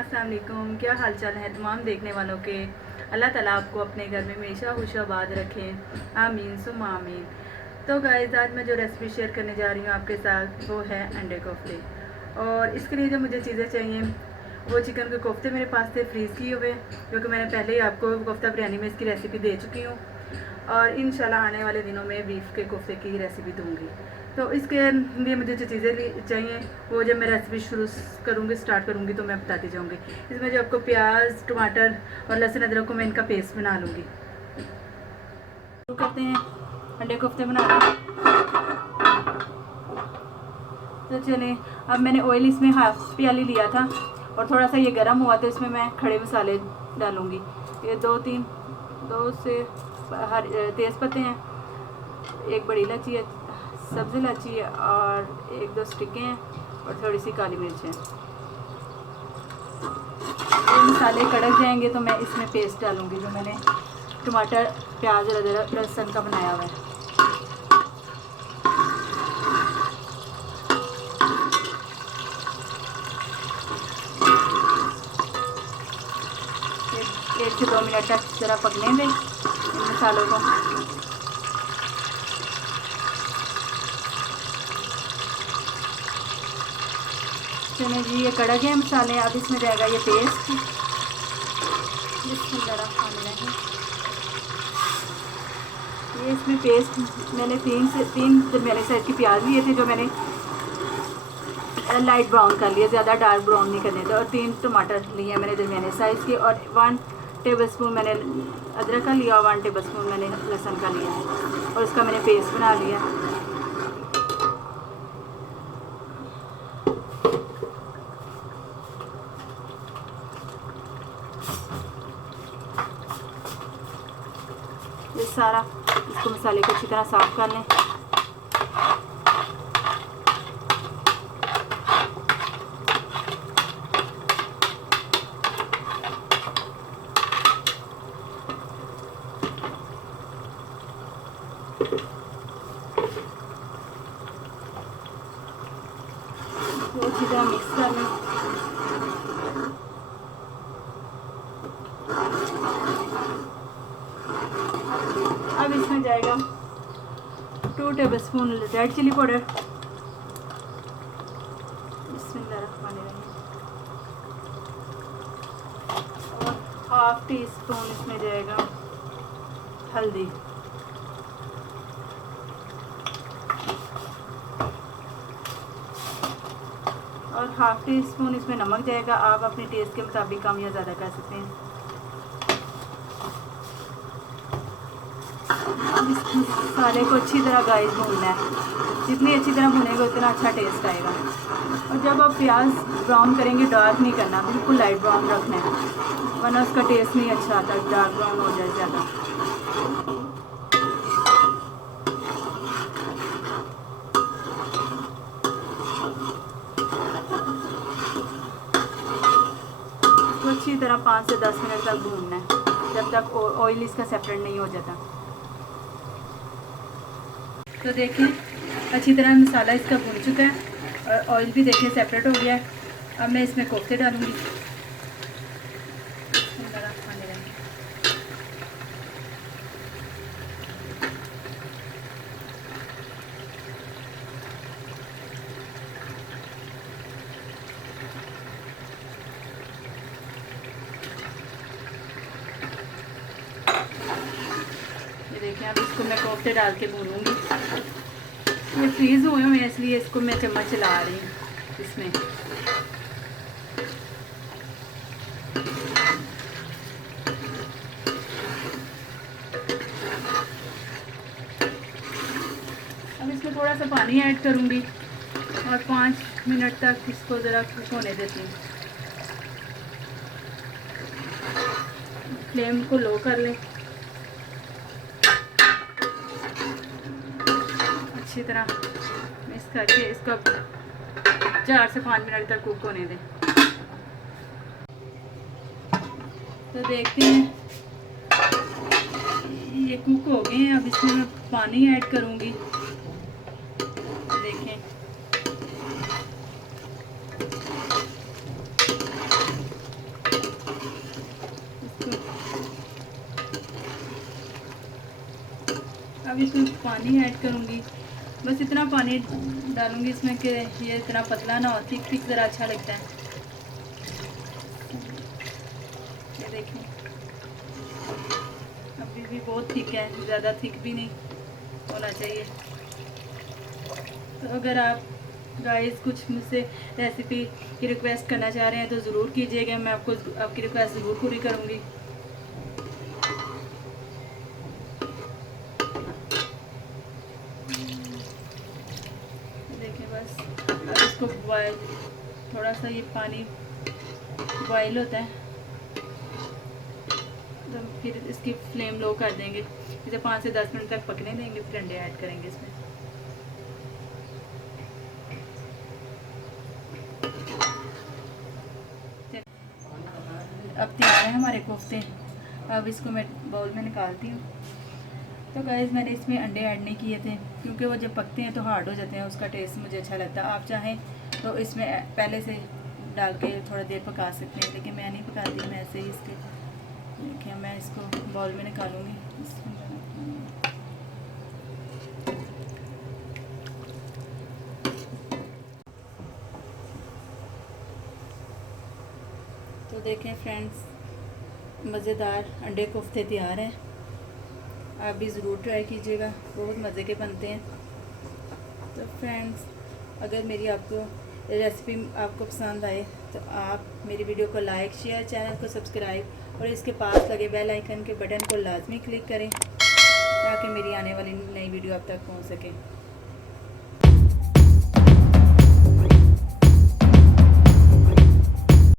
अस्सलाम वालेकुम। क्या हाल चाल है तमाम देखने वालों के। अल्लाह ताला आपको अपने घर में हमेशा खुशाबाद रखें, आमीन सुम आमीन। तो गाइस, आज मैं जो रेसिपी शेयर करने जा रही हूँ आपके साथ वो है अंडे कोफ्ते। और इसके लिए जो मुझे चीज़ें चाहिए वो चिकन के कोफ्ते मेरे पास थे फ्रीज़ किए हुए, क्योंकि मैंने पहले ही आपको कोफ्ता बिरयानी में इसकी रेसिपी दे चुकी हूँ और इंशाल्लाह आने वाले दिनों में बीफ के कोफ्ते की रेसिपी दूँगी। तो इसके लिए मुझे जो चीज़ें चाहिए वो जब मैं रेसिपी शुरू करूँगी स्टार्ट करूँगी तो मैं बताती जाऊँगी। इसमें जो आपको प्याज टमाटर और लहसुन अदरक को मैं इनका पेस्ट बना लूँगी। शुरू करते हैं अंडे कोफ्ते बनाना। तो चलें, अब मैंने ऑयल इसमें हाफ प्याली लिया था और थोड़ा सा ये गर्म हुआ तो इसमें मैं खड़े मसाले डालूँगी। ये दो से तेज़ पत्ते हैं, एक बड़ी इलायची है, सब्ज़ इलायची है और एक दो स्टिकें हैं और थोड़ी सी काली मिर्च है। ये मसाले कड़क जाएंगे तो मैं इसमें पेस्ट डालूँगी जो मैंने टमाटर प्याज और अदरक लहसुन का बनाया हुआ है। एक से 2 मिनट तक ज़रा पकने दें इन मसालों को। चलिए जी, ये कड़क है मसाले। अब इसमें जाएगा ये पेस्ट। ये इसमें पेस्ट मैंने तीन दरमियाने साइज की प्याज लिए थे जो मैंने लाइट ब्राउन कर लिया, ज़्यादा डार्क ब्राउन नहीं करने थे। और 3 टमाटर लिए मैंने दरमियाने साइज़ के और 1 टेबलस्पून मैंने अदरक का लिया और 1 टेबलस्पून मैंने लहसुन का लिया है और इसका मैंने पेस्ट बना लिया। ये सारा इसको मसाले को अच्छी तरह साफ़ कर लें। वो अच्छी तरह मिक्स कर लें। अब इसमें जाएगा 2 टेबलस्पून रेड चिली पाउडर, और हाफ टी स्पून इसमें जाएगा हल्दी और हाफ टी स्पून इसमें नमक जाएगा। आप अपने टेस्ट के मुताबिक कम या ज़्यादा कर सकते हैं। अब इस मसाले को अच्छी तरह गाइस भूनना है। जितनी अच्छी तरह भुनेंगे उतना अच्छा टेस्ट आएगा। और जब आप प्याज ब्राउन करेंगे डार्क नहीं करना, बिल्कुल लाइट ब्राउन रखना है, वरना उसका टेस्ट नहीं अच्छा आता, डार्क ब्राउन हो जाए ज़्यादा। तो अच्छी तरह 5 से 10 मिनट तक भूनना है जब तक ऑयल इसका सेपरेट नहीं हो जाता। तो देखें अच्छी तरह मसाला इसका भून चुका है और ऑयल भी देखें सेपरेट हो गया है। अब मैं इसमें कोफ्ते डालूँगी। ये देखें, अब इसको मैं कोफ्ते डाल के भूनूँगी। ये फ्रीज़ हुए हैं इसलिए इसको मैं चम्मच चला रही हूँ इसमें। अब इसमें थोड़ा सा पानी ऐड करूँगी और 5 मिनट तक इसको ज़रा कुक होने देती हूँ। फ्लेम को लो कर लें, अच्छी तरह मिक्स करके इसको 4 से 5 मिनट तक कुक होने दें। तो देखते हैं ये कुक हो गए हैं। अब इसमें मैं पानी ऐड करूँगी। देखें, अब इसमें पानी ऐड करूँगी, बस इतना पानी डालूँगी इसमें कि ये इतना पतला ना हो, थिक थिक ज़रा अच्छा लगता है। ये देखिए अभी भी बहुत थिक है, ज़्यादा थिक भी नहीं होना चाहिए। तो अगर आप गाइस कुछ मुझसे रेसिपी की रिक्वेस्ट करना चाह रहे हैं तो ज़रूर कीजिएगा, मैं आपको आपकी रिक्वेस्ट ज़रूर पूरी करूँगी। देखिए बस अब इसको बॉयल, थोड़ा सा ये पानी बॉयल होता है तो फिर इसकी फ्लेम लो कर देंगे, इसे 5 से 10 मिनट तक पकने देंगे, फिर अंडे ऐड करेंगे इसमें। अब तैयार है हमारे कोफ्ते, अब इसको मैं बाउल में निकालती हूँ। तो गाइस मैंने इसमें अंडे ऐड नहीं किए थे क्योंकि वो जब पकते हैं तो हार्ड हो जाते हैं, उसका टेस्ट मुझे अच्छा लगता है। आप चाहें तो इसमें पहले से डाल के थोड़ा देर पका सकते हैं, लेकिन मैं नहीं पकाती, मैं ऐसे ही इसके देखिए मैं इसको बाउल में निकालूंगी। तो देखें फ्रेंड्स, मज़ेदार अंडे कोफ्ते तैयार हैं, आप भी ज़रूर ट्राई कीजिएगा, बहुत मज़े के बनते हैं। तो फ्रेंड्स अगर मेरी आपको रेसिपी आपको पसंद आए तो आप मेरी वीडियो को लाइक, शेयर, चैनल को सब्सक्राइब और इसके पास लगे बेल आइकन के बटन को लाजमी क्लिक करें ताकि मेरी आने वाली नई वीडियो आप तक पहुंच सके।